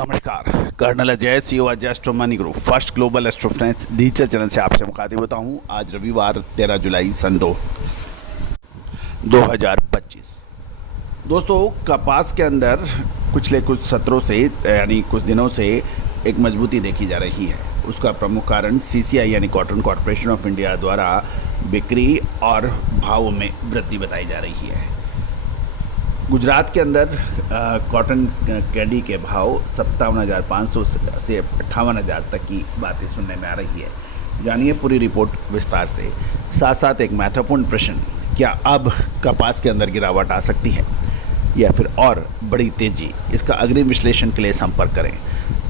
नमस्कार। Colonel Ajay, CEO Ajay Astro Money Group, First Global Astro Finance digital channel से आपसे मुखातिब होता हूं। आज रविवार 13 जुलाई सन 2025। दोस्तों, कपास के अंदर पिछले कुछ सत्रों से यानी कुछ दिनों से एक मजबूती देखी जा रही है। उसका प्रमुख कारण सीसीआई यानी कॉटन कॉरपोरेशन ऑफ इंडिया द्वारा बिक्री और भावों में वृद्धि बताई जा रही है। गुजरात के अंदर कॉटन कैंडी के भाव 57,500 से 58,000 तक की बातें सुनने में आ रही है। जानिए पूरी रिपोर्ट विस्तार से। साथ साथ एक महत्वपूर्ण प्रश्न, क्या अब कपास के अंदर गिरावट आ सकती है या फिर और बड़ी तेज़ी? इसका अग्रिम विश्लेषण के लिए संपर्क करें।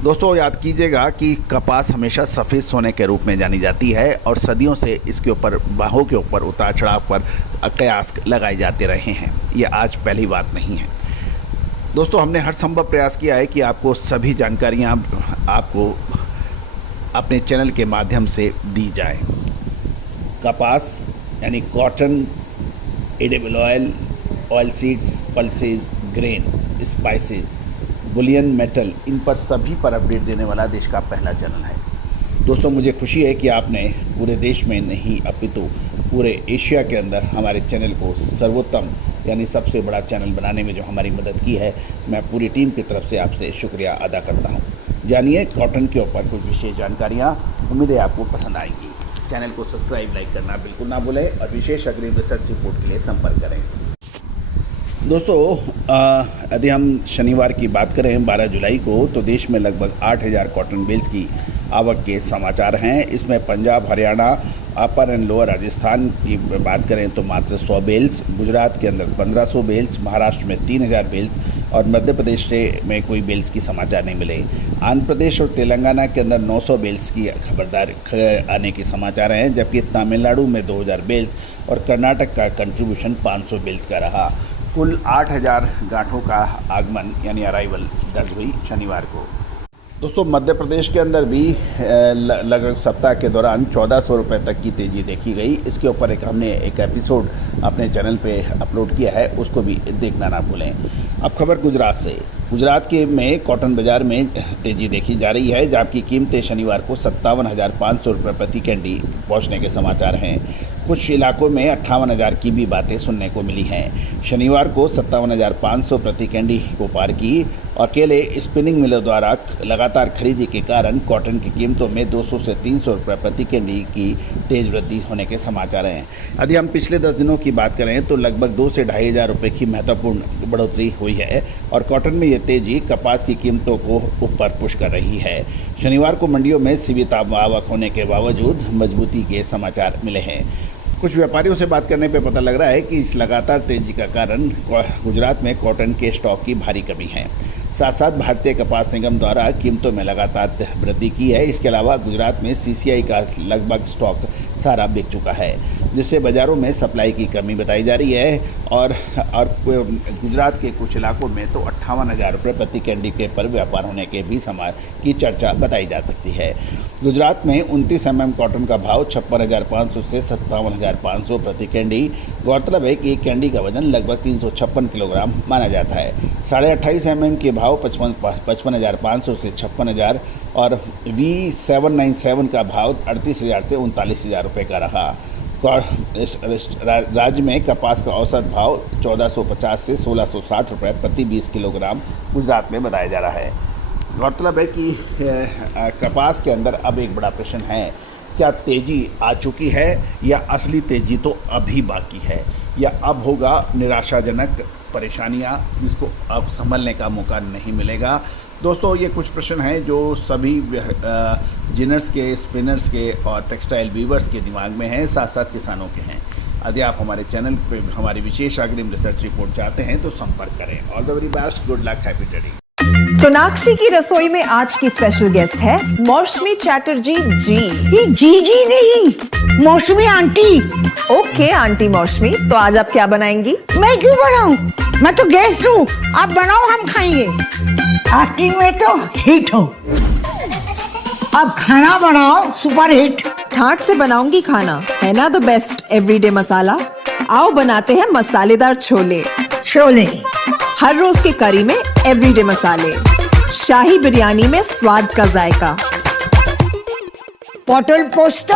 दोस्तों, याद कीजिएगा कि कपास हमेशा सफ़ेद सोने के रूप में जानी जाती है और सदियों से इसके ऊपर बाहों के ऊपर उतार चढ़ाव पर कयास लगाए जाते रहे हैं। ये आज पहली बात नहीं है। दोस्तों, हमने हर संभव प्रयास किया है कि आपको सभी जानकारियाँ आपको अपने चैनल के माध्यम से दी जाए। कपास यानी cotton, edible oil, oil seeds, pulses, grain, spices, bullion, metal, इन पर सभी पर अपडेट देने वाला देश का पहला चैनल है। दोस्तों, मुझे खुशी है कि आपने पूरे देश में नहीं अपितु पूरे एशिया के अंदर हमारे चैनल को सर्वोत्तम यानी सबसे बड़ा चैनल बनाने में जो हमारी मदद की है, मैं पूरी टीम की तरफ से आपसे शुक्रिया अदा करता हूं। जानिए कॉटन के ऊपर कुछ विशेष जानकारियाँ, उम्मीद है आपको पसंद आएंगी। चैनल को सब्सक्राइब, लाइक करना बिल्कुल ना भूलें और विशेष अग्रिम रिसर्च रिपोर्ट के लिए संपर्क करें। दोस्तों, यदि हम शनिवार की बात करें 12 जुलाई को, तो देश में लगभग 8,000 कॉटन बेल्स की आवक के समाचार हैं। इसमें पंजाब, हरियाणा, अपर एंड लोअर राजस्थान की बात करें तो मात्र 100 बेल्स, गुजरात के अंदर 1500 बेल्स, महाराष्ट्र में 3000 बेल्स और मध्य प्रदेश में कोई बेल्स की समाचार नहीं मिले। आंध्र प्रदेश और तेलंगाना के अंदर 900 बेल्स की खबरदार आने के समाचार हैं, जबकि तमिलनाडु में 2000 बेल्स और कर्नाटक का कंट्रीब्यूशन 500 बेल्स का रहा। कुल 8,000 गांठों का आगमन यानी अराइवल दर्ज हुई शनिवार को। दोस्तों, मध्य प्रदेश के अंदर भी लगभग सप्ताह के दौरान 1,400 रुपये तक की तेज़ी देखी गई। इसके ऊपर हमने एक एपिसोड अपने चैनल पे अपलोड किया है, उसको भी देखना ना भूलें। अब खबर गुजरात से। गुजरात के में कॉटन बाज़ार में तेज़ी देखी जा रही है, जबकि कीमतें शनिवार को 57,500 रुपये प्रति कैंडी पहुँचने के समाचार हैं। कुछ इलाकों में 58,000 की भी बातें सुनने को मिली हैं। शनिवार को 57,500 प्रति कैंडी को पार की। अकेले स्पिनिंग मिलों द्वारा लगातार खरीदी के कारण कॉटन की कीमतों में 200 से 300 रुपये प्रति कैंडी की तेज़ वृद्धि होने के समाचार हैं। यदि हम पिछले 10 दिनों की बात करें तो लगभग 2 से 2,500 रुपये की महत्वपूर्ण बढ़ोतरी हुई है और कॉटन में ये तेज़ी कपास की कीमतों को ऊपर पुश कर रही है। शनिवार को मंडियों में सीमित आवक होने के बावजूद मजबूती के समाचार मिले हैं। कुछ व्यापारियों से बात करने पे पता लग रहा है कि इस लगातार तेज़ी का कारण गुजरात में कॉटन के स्टॉक की भारी कमी है। साथ साथ भारतीय कपास निगम द्वारा कीमतों में लगातार वृद्धि की है। इसके अलावा गुजरात में सीसीआई का लगभग स्टॉक सारा बिक चुका है, जिससे बाज़ारों में सप्लाई की कमी बताई जा रही है और गुजरात के कुछ इलाकों में तो 58,000 रुपये प्रति कैंडी के पर व्यापार होने के भी समाज की चर्चा बताई जा सकती है। गुजरात में 29 mm कॉटन का भाव 56,500 से 57,500 प्रति कैंडी। गौरतलब है कि एक कैंडी का वजन लगभग 356 किलोग्राम माना जाता है। 28.5 mm के भाव 55,500 से 56,000 और V797 का भाव 38,000 से 39,000 रुपये का रहा। राज्य में कपास का औसत भाव 1,450 से 1,660 रुपये प्रति 20 किलोग्राम गुजरात में बताया जा रहा है। गौरतलब है कि कपास के अंदर अब एक बड़ा प्रश्न है, क्या तेज़ी आ चुकी है या असली तेज़ी तो अभी बाकी है, या अब होगा निराशाजनक परेशानियां जिसको अब संभलने का मौका नहीं मिलेगा। दोस्तों, ये कुछ प्रश्न हैं जो सभी जिनर्स के, स्पिनर्स के और टेक्सटाइल वीवर्स के दिमाग में हैं, साथ साथ किसानों के हैं। यदि आप हमारे चैनल पे हमारी विशेष अग्रिम रिसर्च रिपोर्ट चाहते हैं तो संपर्क करें। All the very best, good luck, happy trading. Sonakshi की रसोई में आज की स्पेशल गेस्ट है मौसमी चैटर्जी जी। ये जी नहीं, मौसमी आंटी। ओके आंटी मौसमी, तो आज आप क्या बनाएंगी? मैं क्यों बनाऊं? मैं तो गेस्ट हूँ, आप बनाओ, हम खाएंगे। एक्टिंग में तो हिट हो, अब खाना बनाओ सुपर हिट। ठाट से बनाऊंगी खाना, है ना द बेस्ट एवरीडे मसाला। आओ बनाते हैं मसालेदार छोले। छोले हर रोज के करी में एवरीडे मसाले। शाही बिरयानी में स्वाद का जायका। পটল পোস্ত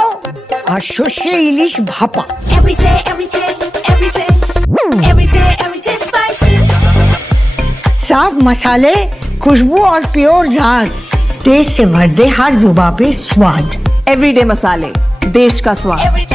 আর সর্ষে ইলিশ ভাপা। Every day, every day, every day, every day, every day spices. साफ मसाले, खुशबू और प्योर झांझ, टेस्ट से भर दे हर जुबां पे स्वाद। एवरीडे मसाले, देश का स्वाद। Every day.